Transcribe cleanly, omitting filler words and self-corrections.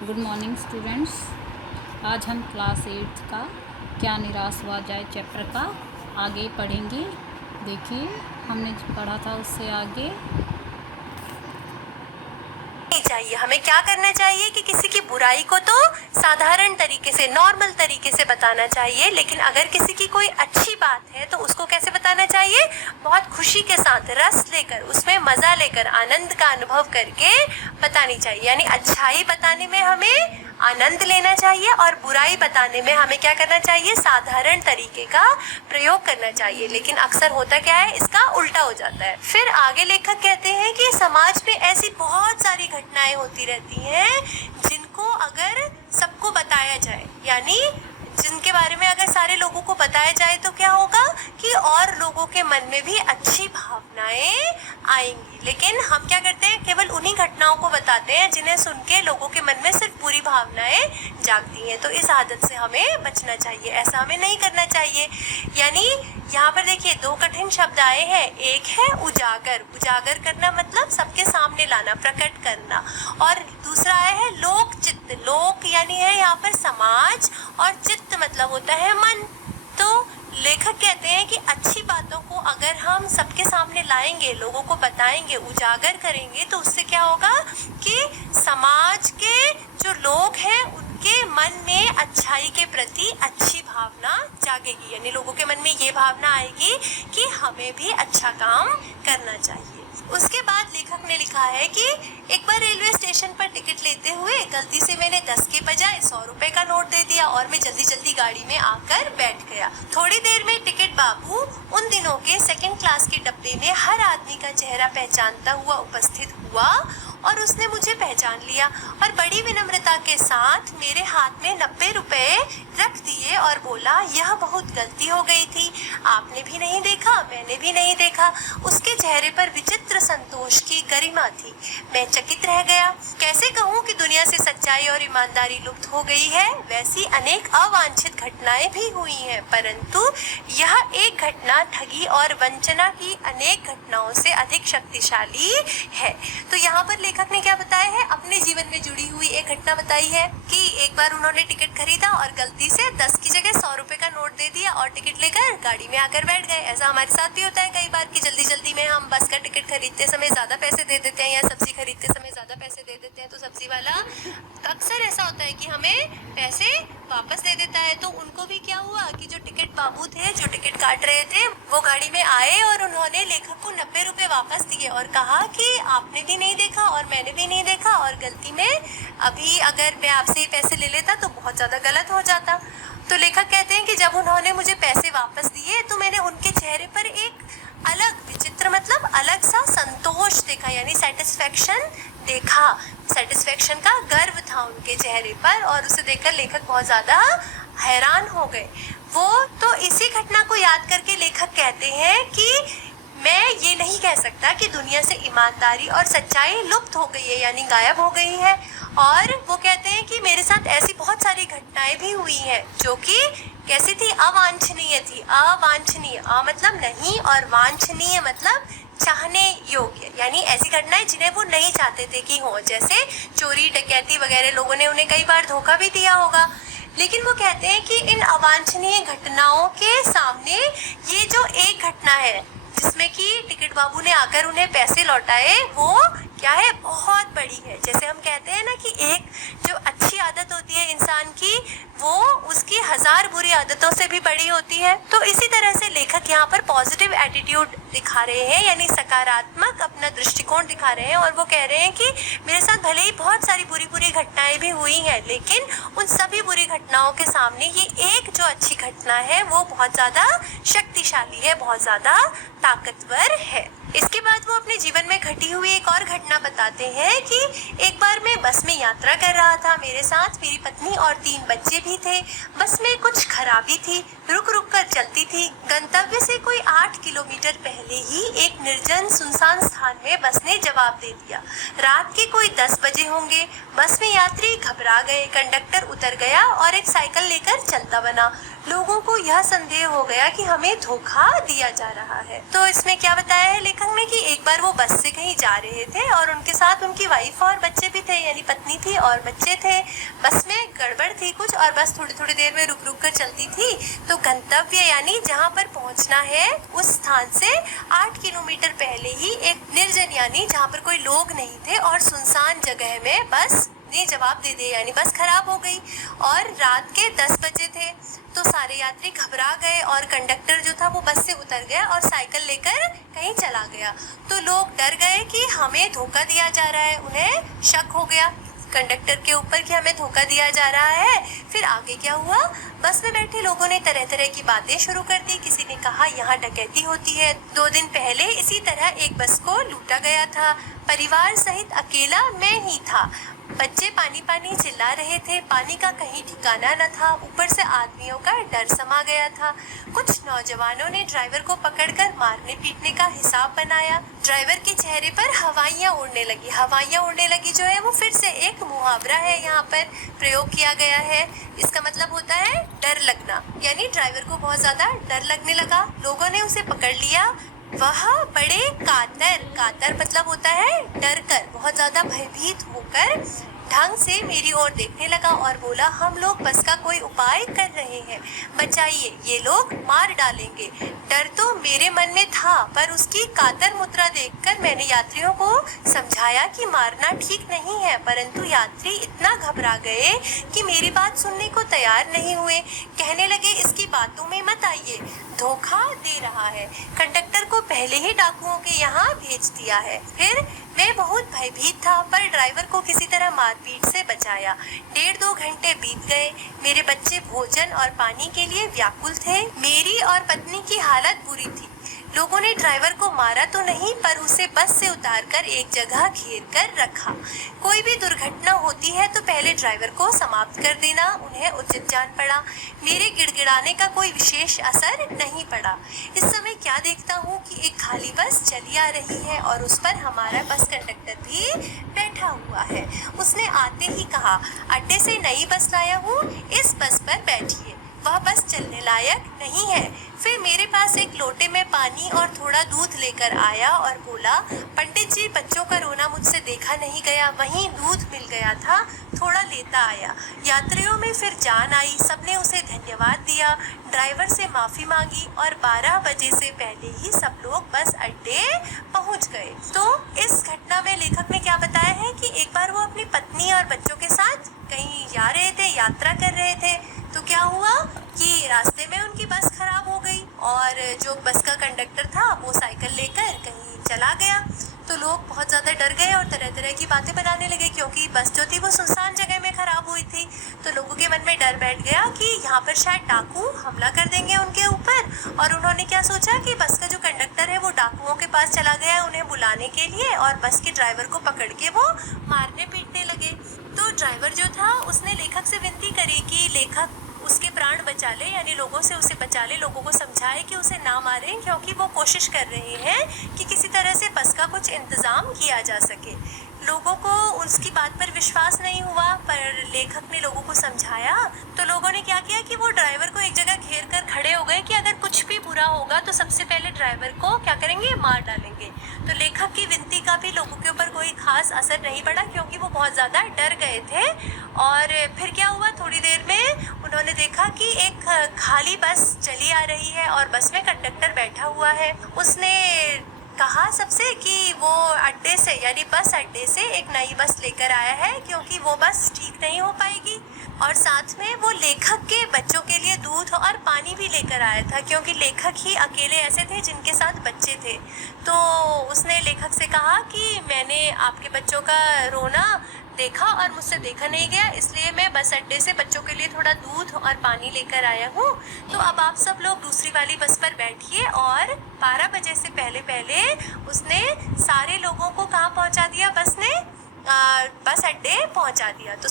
Good morning students. आज हम class 8 का क्या निराश हुआ जाए चैप्टर का आगे पढ़ेंगे। देखिए हमने जो पढ़ा था उससे आगे चाहिए। हमें क्या करना चाहिए कि किसी की बुराई को तो साधारण तरीके से, नॉर्मल तरीके से बताना चाहिए, लेकिन अगर किसी की कोई अच्छी बात है तो उसको कैसे बताना चाहिए? बहुत खुशी के साथ, रस लेकर, उसमें मजा लेकर, आनंद का अनुभव करके बतानी चाहिए। यानी अच्छाई बताने में हमें आनंद लेना चाहिए और बुराई बताने में हमें क्या करना चाहिए? साधारण तरीके का प्रयोग करना चाहिए। लेकिन अक्सर होता क्या है, इसका उल्टा हो जाता है। फिर आगे लेखक कहते हैं कि समाज में ऐसी बहुत सारी घटनाएं होती रहती हैं जिनको अगर सबको बताया जाए, यानी जिनके बारे में अगर सारे लोगों को बताया जाए तो क्या होगा कि और लोगों के मन में भी अच्छी भावनाएं आएंगी। लेकिन हम क्या करते हैं, केवल उन्हीं घटनाओं को बताते हैं जिन्हें सुन के लोगों के मन में सिर्फ बुरी भावनाएं जागती हैं। तो इस आदत से हमें बचना चाहिए, ऐसा हमें नहीं करना चाहिए। यानी यहाँ पर देखिए दो कठिन शब्द आए हैं। एक है उजागर, उजागर करना मतलब सबके सामने लाना, प्रकट करना, और दूसरा आया है लोक चित्त। लोक यानी है यहाँ पर समाज, और चित्त मतलब होता है मन। तो लेखक कहते हैं कि अच्छी बातों को अगर हम सबके सामने लाएंगे, लोगों को बताएंगे, उजागर करेंगे, तो उससे क्या होगा कि समाज के जो लोग हैं उनके मन में अच्छाई के प्रति अच्छी भावना जागेगी। यानी लोगों के मन में ये भावना आएगी कि हमें भी अच्छा काम करना चाहिए। उसके बाद लेखक ने लिखा है कि एक बार रेलवे स्टेशन पर टिकट लेते हुए गलती से मैंने 10 के बजाय 100 रुपए का नोट दे दिया और मैं जल्दी जल्दी गाड़ी में आकर बैठ गया। थोड़ी देर में टिकट बाबू उन दिनों के सेकंड क्लास के डब्बे में हर आदमी का चेहरा पहचानता हुआ उपस्थित हुआ और उसने मुझे पहचान लिया और बड़ी विनम्रता के साथ मेरे हाथ में 90 रुपए रख दिए और बोला, यह बहुत गलती हो गई थी, आपने भी नहीं देखा, मैंने भी नहीं देखा। उसके चेहरे पर विचित्र संतोष की गरिमा थी। मैं चकित रह गया। कैसे कहूँ कि दुनिया से सच्चाई और ईमानदारी लुप्त हो गई है। वैसी अनेक अवांछित घटनाएं भी हुई हैं, परंतु यह एक घटना ठगी और वंचना की अनेक घटनाओं से अधिक शक्तिशाली है। तो यहाँ पर लेखक ने क्या बताया है? अपने जीवन में जुड़ी हुई एक घटना बताई है कि एक बार उन्होंने टिकट खरीदा और गलती से 10 की जगह 100 रुपए का नोट दे दिया और टिकट लेकर गाड़ी में आकर बैठ गए। ऐसा हमारे साथ भी होता है कई बार कि जल्दी जल्दी में हम बस का टिकट खरीदते समय ज्यादा पैसे दे देते हैं या सब्जी खरीदते समय ज्यादा पैसे दे देते हैं, तो सब्जी वाला अक्सर ऐसा होता है कि हमें पैसे वापस दे देता है। तो उनको भी क्या हुआ कि जो टिकट बाबू थे, जो टिकट काट रहे थे, वो गाड़ी में आए और उन्होंने लेखक को 90 रुपए वापस दिए और कहा कि आपने भी नहीं देखा और मैंने भी नहीं देखा, और गलती में अभी अगर मैं आपसे पैसे ले लेता तो बहुत ज्यादा गलत हो जाता। तो लेखक कहते हैं कि जब उन्होंने मुझे पैसे वापस दिए तो मैंने उनके चेहरे पर एक अलग, विचित्र मतलब अलग सा संतोष देखा, यानी सेटिस्फेक्शन देखा। सेटिस्फेक्शन का गर्व था उनके चेहरे पर और उसे देखकर लेखक बहुत ज्यादा हैरान हो गए। वो तो इसी घटना को याद करके लेखक कहते हैं कि मैं ये नहीं कह सकता कि दुनिया से ईमानदारी और सच्चाई लुप्त हो गई है, यानी गायब हो गई है। और वो कहते हैं कि मेरे साथ ऐसी बहुत सारी घटनाएं भी हुई हैं जो कि कैसी थी? अवांछनीय थी। अवांछनीय, मतलब नहीं, और वांछनीय मतलब चाहने योग्य, यानी ऐसी घटनाएं जिन्हें वो नहीं चाहते थे कि हो, जैसे चोरी, डकैती वगैरह। लोगों ने उन्हें कई बार धोखा भी दिया होगा। लेकिन वो कहते हैं कि इन अवांछनीय घटनाओं के सामने ये जो एक घटना है जिसमें कि टिकट बाबू ने आकर उन्हें पैसे लौटाए, वो क्या है? बहुत बड़ी है। जैसे हम कहते हैं ना कि एक जो अच्छी आदत होती है इंसान की, वो उसकी 1000 बुरी आदतों से भी बड़ी होती है। तो इसी तरह से लेखक यहाँ पर पॉजिटिव एटीट्यूड दिखा रहे हैं, यानी सकारात्मक अपना दृष्टिकोण दिखा रहे हैं, और वो कह रहे हैं कि मेरे साथ भले ही बहुत सारी बुरी बुरी घटनाएं भी हुई हैं, लेकिन उन सभी बुरी घटनाओं के सामने ये एक जो अच्छी घटना है वो बहुत ज्यादा शक्तिशाली है, बहुत ज्यादा ताकतवर है। इसके बाद वो अपने जीवन में घटी हुई एक और घटना बताते हैं कि एक बार मैं बस में यात्रा कर रहा था। मेरे साथ मेरी पत्नी और 3 बच्चे भी थे। बस में कुछ खराबी थी, रुक रुक कर चलती थी। गंतव्य से कोई 8 किलोमीटर पहले ही एक निर्जन सुनसान स्थान में बस ने जवाब दे दिया। रात के कोई 10 बजे होंगे। बस में यात्री घबरा गए। कंडक्टर उतर गया और एक साइकिल लेकर चलता बना। लोगों को यह संदेह हो गया कि हमें धोखा दिया जा रहा है। तो इसमें क्या बताया है लेखक ने कि एक बार वो बस से कहीं जा रहे थे और उनके साथ उनकी वाइफ और बच्चे भी थे, यानी पत्नी थी और बच्चे थे। बस में गड़बड़ थी कुछ और बस थोड़ी थोड़ी देर में रुक रुक कर चलती थी। तो गंतव्य यानी जहाँ पर पहुँचना है उस स्थान से 8 किलोमीटर पहले ही एक निर्जन यानी जहाँ पर कोई लोग नहीं थे और सुनसान जगह में बस ने जवाब दे दिया, यानी बस खराब हो गई और रात के 10 बजे थे। तो सारे यात्री घबरा गए और कंडक्टर जो था वो बस से उतर गया और साइकिल लेकर कहीं चला गया। तो लोग डर गए कि हमें धोखा दिया जा रहा है, उन्हें शक हो गया कंडक्टर के ऊपर कि हमें धोखा दिया जा रहा है। फिर आगे क्या हुआ, बस में बैठे लोगों ने तरह तरह की बातें शुरू कर दी। किसी ने कहा यहाँ डकैती होती है, 2 दिन पहले इसी तरह एक बस को लूटा गया था, परिवार सहित अकेला मैं ही था, बच्चे पानी पानी चिल्ला रहे थे, पानी का कहीं ठिकाना न था, ऊपर से आदमियों का डर समा गया था। कुछ नौजवानों ने ड्राइवर को पकड़कर मारने पीटने का हिसाब बनाया। ड्राइवर के चेहरे पर हवाइयाँ उड़ने लगी। हवाइयाँ उड़ने लगी जो है वो फिर से एक मुहावरा है, यहाँ पर प्रयोग किया गया है। इसका मतलब होता है डर लगना, यानी ड्राइवर को बहुत ज्यादा डर लगने लगा। लोगों ने उसे पकड़ लिया। वह बड़े कातर मतलब होता है डर कर, बहुत ज्यादा भयभीत होकर ढंग से मेरी ओर देखने लगा और बोला, हम लोग बस का कोई उपाय कर रहे हैं, बचाइए, ये लोग मार डालेंगे। डर तो मेरे मन में था, पर उसकी कातर मुद्रा देखकर मैंने यात्रियों को समझाया कि मारना ठीक नहीं है, परंतु यात्री इतना घबरा गए कि मेरी बात सुनने को तैयार नहीं हुए। कहने लगे, इसकी बातों में मत आइए, धोखा दे रहा है, कंडक्टर को पहले ही डाकुओं के यहाँ भेज दिया है। फिर मैं बहुत भयभीत था, पर ड्राइवर को किसी तरह मारपीट से बचाया। 1.5-2 घंटे बीत गए। मेरे बच्चे भोजन और पानी के लिए व्याकुल थे। मेरी और पत्नी की हालत बुरी थी। लोगों ने ड्राइवर को मारा तो नहीं, पर उसे बस से उतारकर एक जगह घेर कर रखा। कोई भी दुर्घटना होती है तो पहले ड्राइवर को समाप्त कर देना उन्हें उचित जान पड़ा। मेरे गिड़गिड़ाने का कोई विशेष असर नहीं पड़ा। इस समय क्या देखता हूँ कि एक खाली बस चली आ रही है और उस पर हमारा बस कंडक्टर भी बैठा हुआ है। उसने आते ही कहा, अड्डे से नई बस लाया हूँ, इस बस पर बैठिए, वह बस चलने लायक नहीं है। फिर मेरे पास एक लोटे में पानी और थोड़ा दूध लेकर आया और बोला, पंडित जी, बच्चों का रोना मुझसे देखा नहीं गया, वहीं दूध मिल गया था, थोड़ा लेता आया। यात्रियों में फिर जान आई, सबने उसे धन्यवाद दिया, ड्राइवर से माफ़ी मांगी और 12 बजे से पहले ही सब लोग बस अड्डे पहुंच गए। तो इस घटना में लेखक ने क्या बताया है कि एक बार वो अपनी पत्नी और बच्चों के साथ कहीं जा रहे थे, यात्रा कर रहे थे। तो क्या हुआ कि रास्ते में उनकी बस खराब हो गई और जो बस का कंडक्टर था वो साइकिल लेकर कहीं चला गया। तो लोग बहुत ज़्यादा डर गए और तरह तरह की बातें बनाने लगे, क्योंकि बस जो थी वो सुनसान जगह में ख़राब हुई थी। तो लोगों के मन में डर बैठ गया कि यहाँ पर शायद डाकू हमला कर देंगे उनके ऊपर। और उन्होंने क्या सोचा कि बस का जो कंडक्टर है वो डाकुओं के पास चला गया है उन्हें बुलाने के लिए, और बस के ड्राइवर को पकड़ के वो मारने पीटने लगे। तो ड्राइवर जो था उसने लेखक से विनती करी कि लेखक उसके प्राण बचा ले, यानी लोगों से उसे बचा ले, लोगों को समझाए कि उसे ना मारें, क्योंकि वो कोशिश कर रहे हैं कि किसी तरह से बस का कुछ इंतज़ाम किया जा सके। लोगों को उसकी बात पर विश्वास नहीं हुआ, पर लेखक ने लोगों को समझाया। तो लोगों ने क्या किया कि वो ड्राइवर को एक जगह घेर कर खड़े हो गए कि अगर कुछ भी बुरा होगा तो सबसे पहले ड्राइवर को क्या करेंगे, मार डालेंगे। तो लेखक की विनती का भी लोगों के ऊपर कोई खास असर नहीं पड़ा, क्योंकि वो बहुत ज़्यादा डर गए थे। और फिर क्या हुआ, थोड़ी देर में उन्होंने देखा कि एक खाली बस चली आ रही है और बस में कंडक्टर बैठा हुआ है। उसने कहा सबसे कि वो अड्डे से, यानी बस अड्डे से एक नई बस लेकर आया है, क्योंकि वो बस ठीक नहीं हो पाएगी। और साथ में वो लेखक के बच्चों के लिए दूध और पानी भी लेकर आया था, क्योंकि लेखक ही अकेले ऐसे थे जिनके साथ बच्चे थे। तो उसने लेखक से कहा कि मैंने आपके बच्चों का रोना देखा और मुझसे देखा नहीं गया, इसलिए मैं बस अड्डे से बच्चों के लिए थोड़ा दूध और पानी लेकर आया हूँ। तो अब आप सब लोग दूसरी वाली बस पर बैठिए। और 12 बजे से पहले उसने सारे लोगों को कहाँ पहुँचा दिया, बस ने बस अड्डे पहुँचा दिया। तो